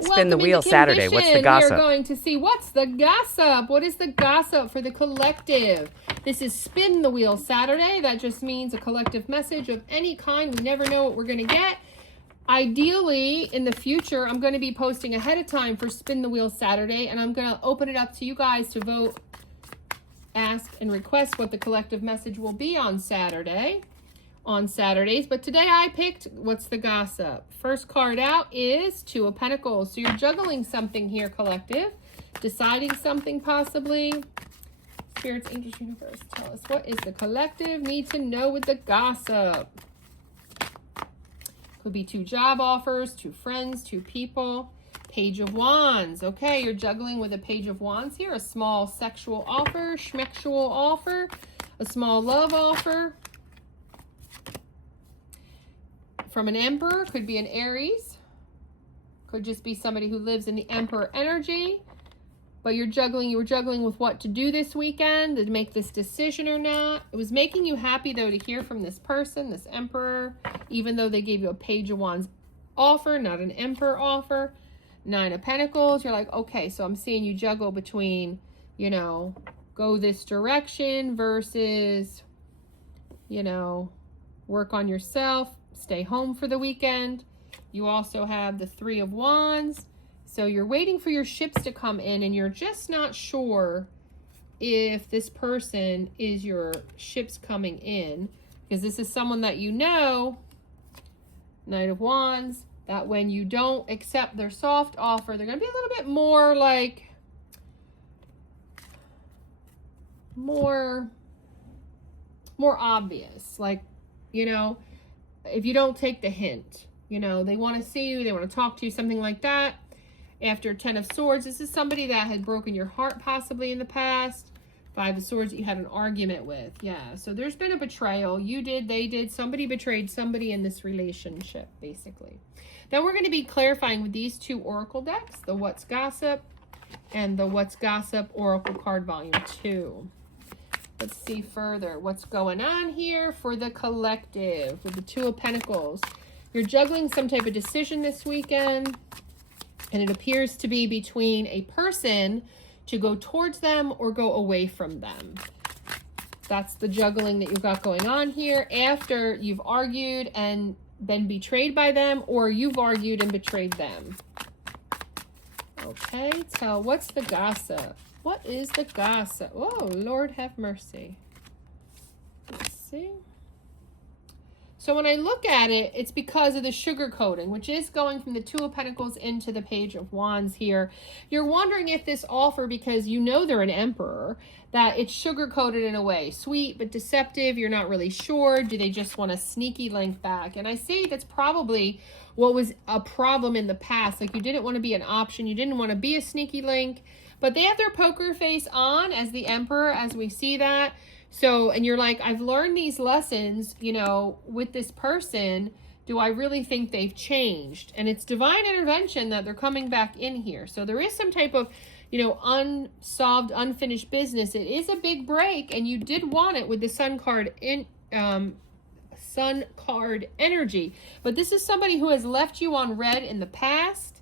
Spin the Wheel Saturday. What's the gossip? We are going to see what's the gossip. What is the gossip for the collective? This is Spin the Wheel Saturday. That just means a collective message of any kind. We never know what we're going to get. Ideally, in the future, I'm going to be posting ahead of time for Spin the Wheel Saturday, and I'm going to open it up to you guys to vote, ask, and request what the collective message will be on Saturdays. But today I picked what's the gossip. First card out is Two of Pentacles. So you're juggling something here, collective. Deciding something possibly. Spirits, angels, universe, tell us what is the collective need to know with the gossip. Could be two job offers, two friends, two people. Page of Wands. Okay, you're juggling with a Page of Wands here. A small sexual offer, schmexual offer, a small love offer. From an Emperor, could be an Aries. Could just be somebody who lives in the Emperor energy. But you were juggling with what to do this weekend, to make this decision or not. It was making you happy, though, to hear from this person, this Emperor, even though they gave you a Page of Wands offer, not an Emperor offer. Nine of Pentacles, you're like, okay, so I'm seeing you juggle between, you know, go this direction versus, you know, work on yourself, stay home for the weekend. You also have the Three of Wands. So you're waiting for your ships to come in and you're just not sure if this person is your ships coming in, because this is someone that you know, Knight of Wands, that when you don't accept their soft offer, they're going to be a little bit more like, more obvious. Like, you know, if you don't take the hint, you know, they want to see you, they want to talk to you, something like that. After Ten of Swords, this is somebody that had broken your heart possibly in the past. Five of Swords that you had an argument with. Yeah, so there's been a betrayal. You did, they did. Somebody betrayed somebody in this relationship, basically. Then we're going to be clarifying with these two Oracle decks, the What's Gossip and the What's Gossip Oracle Card Volume 2. Let's see further what's going on here for the collective with the Two of Pentacles. You're juggling some type of decision this weekend, and it appears to be between a person to go towards them or go away from them. That's the juggling that you've got going on here after you've argued and been betrayed by them, or you've argued and betrayed them. Okay, what's the gossip? What is the gossip? Oh, Lord have mercy. Let's see. So when I look at it, it's because of the sugar coating, which is going from the Two of Pentacles into the Page of Wands here. You're wondering if this offer, because you know they're an Emperor, that it's sugar coated in a way. Sweet, but deceptive. You're not really sure. Do they just want a sneaky link back? And I say that's probably what was a problem in the past. Like, you didn't want to be an option. You didn't want to be a sneaky link. But they have their poker face on as the Emperor, as we see that. So, and you're like, I've learned these lessons, you know, with this person. Do I really think they've changed? And it's divine intervention that they're coming back in here. So there is some type of, you know, unsolved, unfinished business. It is a big break, and you did want it with the Sun card in, Sun card energy. But this is somebody who has left you on red in the past,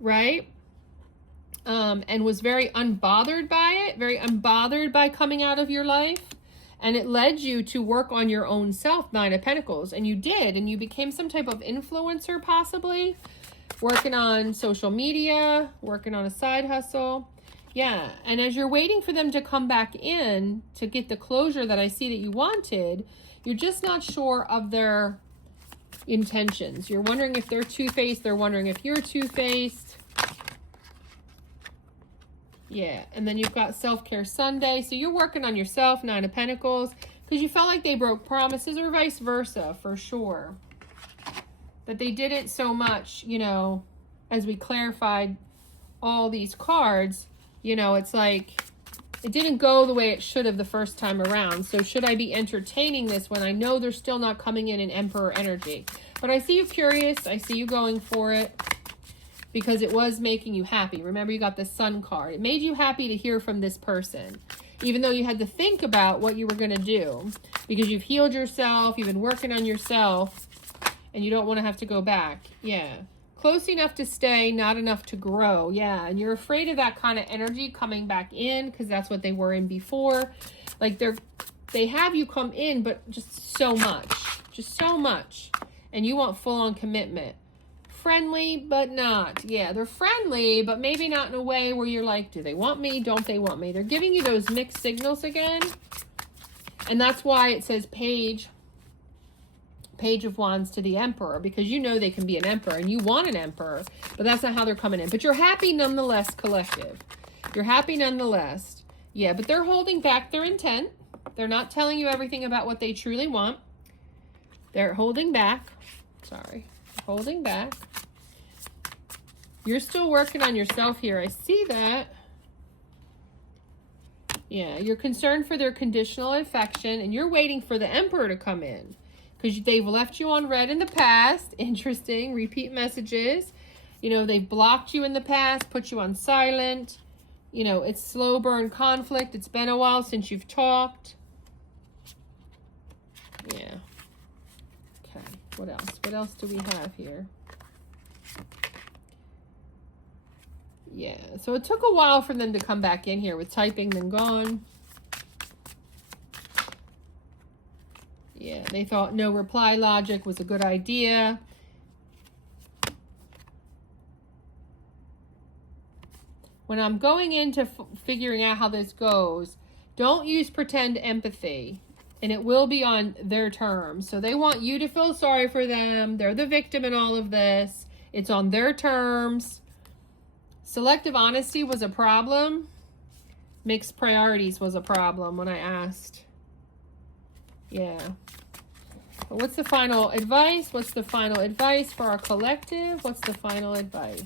right? And was very unbothered by it, very unbothered by coming out of your life. And it led you to work on your own self, Nine of Pentacles. And you did, and you became some type of influencer possibly, working on social media, working on a side hustle. Yeah, and as you're waiting for them to come back in to get the closure that I see that you wanted, you're just not sure of their intentions. You're wondering if they're two-faced, they're wondering if you're two-faced. Yeah, and then you've got Self-Care Sunday. So you're working on yourself, Nine of Pentacles, because you felt like they broke promises, or vice versa, for sure. That they didn't so much, you know, as we clarified all these cards, you know, it's like it didn't go the way it should have the first time around. So should I be entertaining this when I know they're still not coming in Emperor energy? But I see you curious. I see you going for it, because it was making you happy. Remember, you got the Sun card. It made you happy to hear from this person, even though you had to think about what you were going to do, because you've healed yourself, you've been working on yourself, and you don't want to have to go back. Yeah. Close enough to stay, not enough to grow. Yeah, and you're afraid of that kind of energy coming back in because that's what they were in before. Like they have you come in, but just so much. And you want full-on commitment. Friendly, but not. Yeah, they're friendly, but maybe not in a way where you're like, do they want me? Don't they want me? They're giving you those mixed signals again. And that's why it says Page of Wands to the Emperor, because you know they can be an emperor and you want an emperor, but that's not how they're coming in. But you're happy nonetheless, collective. You're happy nonetheless. Yeah, but they're holding back their intent. They're not telling you everything about what they truly want. They're holding back. Sorry. Holding back. You're still working on yourself here. I see that. Yeah, you're concerned for their conditional affection, and you're waiting for the Emperor to come in. Because they've left you on red in the past. Interesting. Repeat messages. You know, they've blocked you in the past, put you on silent. You know, it's slow burn conflict. It's been a while since you've talked. Yeah. Okay. What else? What else do we have here? Yeah. So it took a while for them to come back in here with typing, then gone. Yeah, they thought no reply logic was a good idea. When I'm going into figuring out how this goes, don't use pretend empathy, and it will be on their terms. So they want you to feel sorry for them. They're the victim in all of this. It's on their terms. Selective honesty was a problem. Mixed priorities was a problem when I asked. Yeah. But what's the final advice? What's the final advice for our collective? What's the final advice?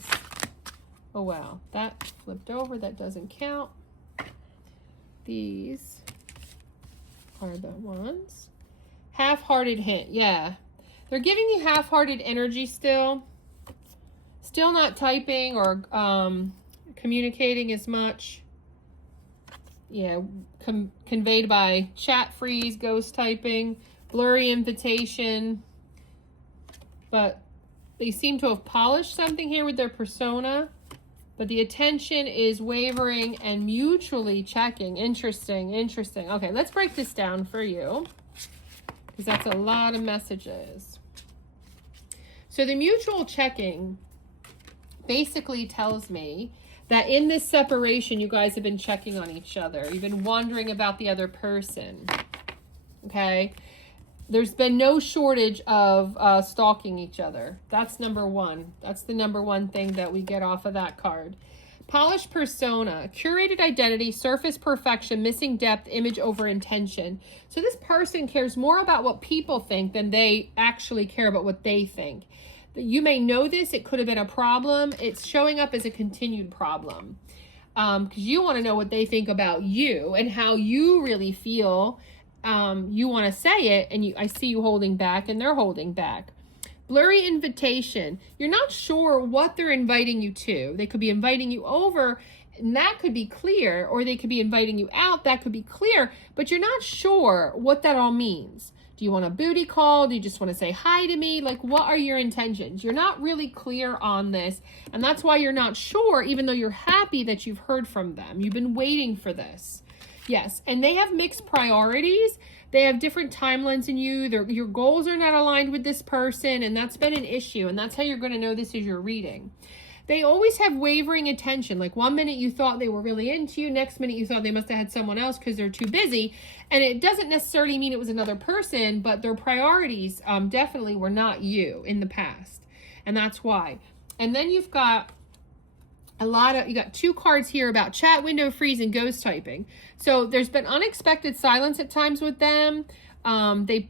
Oh, wow. That flipped over. That doesn't count. These are the ones. Half-hearted hint. Yeah. They're giving you half-hearted energy still. Still not typing or communicating as much. Yeah, conveyed by chat freeze, ghost typing, blurry invitation. But they seem to have polished something here with their persona. But the attention is wavering and mutually checking. Interesting, interesting. Okay, let's break this down for you, because that's a lot of messages. So the mutual checking basically tells me that in this separation, you guys have been checking on each other. You've been wondering about the other person, okay? There's been no shortage of stalking each other. That's number one. That's the number one thing that we get off of that card. Polished persona, curated identity, surface perfection, missing depth, image over intention. So this person cares more about what people think than they actually care about what they think. You may know this. It could have been a problem. It's showing up as a continued problem. Because you want to know what they think about you and how you really feel. You want to say it, and I see you holding back, and they're holding back. Blurry invitation. You're not sure what they're inviting you to. They could be inviting you over, and that could be clear, or they could be inviting you out. That could be clear, but you're not sure what that all means. Do you want a booty call? Do you just want to say hi to me? Like, what are your intentions? You're not really clear on this, and that's why you're not sure, even though you're happy that you've heard from them. You've been waiting for this. Yes, and they have mixed priorities. They have different timelines in you. Your goals are not aligned with this person, and that's been an issue, and that's how you're going to know this is your reading. They always have wavering attention. Like, one minute you thought they were really into you, next minute you thought they must have had someone else because they're too busy. And it doesn't necessarily mean it was another person, but their priorities definitely were not you in the past. And that's why. And then you've got you got two cards here about chat window freeze and ghost typing. So there's been unexpected silence at times with them.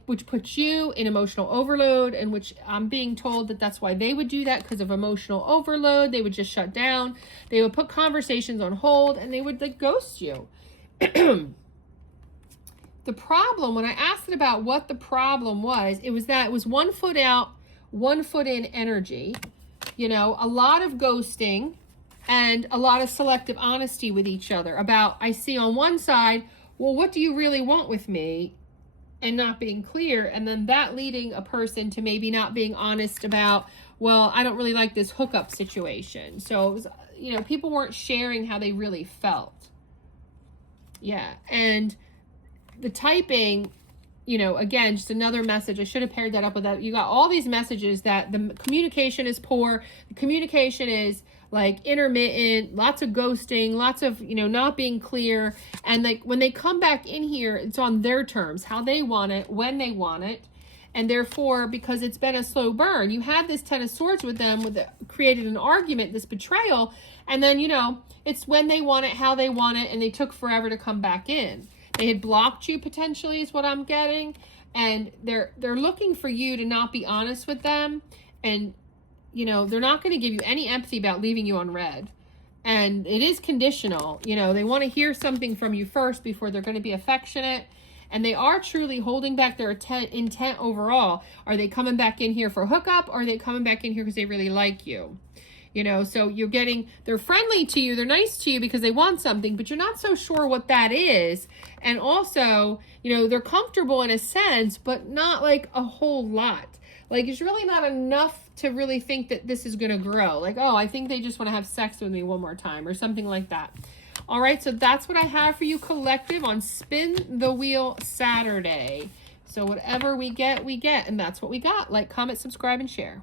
Which puts you in emotional overload, and which I'm being told that that's why they would do that, because of emotional overload. They would just shut down. They would put conversations on hold, and they would like ghost you. The problem, when I asked it about what the problem was, it was that it was 1 foot out, 1 foot in energy. You know, a lot of ghosting and a lot of selective honesty with each other about, I see on one side, well, what do you really want with me? And not being clear, and then that leading a person to maybe not being honest about well, I don't really like this hookup situation. So it was, you know, people weren't sharing how they really felt. Yeah. And the typing, you know, again, just another message. I should have paired that up with that. You got all these messages that the communication is poor. The communication is like intermittent, lots of ghosting, lots of, you know, not being clear. And like when they come back in here, it's on their terms, how they want it, when they want it. And therefore, because it's been a slow burn, you had this 10 of Swords with them, created an argument, this betrayal. And then, you know, it's when they want it, how they want it, and they took forever to come back in. They had blocked you potentially is what I'm getting. And they're looking for you to not be honest with them. And, you know, they're not going to give you any empathy about leaving you on red. And it is conditional. You know, they want to hear something from you first before they're going to be affectionate. And they are truly holding back their intent overall. Are they coming back in here for hookup, or are they coming back in here because they really like you? You know, so you're getting, they're friendly to you, they're nice to you because they want something, but you're not so sure what that is. And also, you know, they're comfortable in a sense, but not like a whole lot. Like, it's really not enough to really think that this is going to grow. Like, oh, I think they just want to have sex with me one more time or something like that. All right, so that's what I have for you, collective, on Spin the Wheel Saturday. So whatever we get, and that's what we got. Like, comment, subscribe, and share.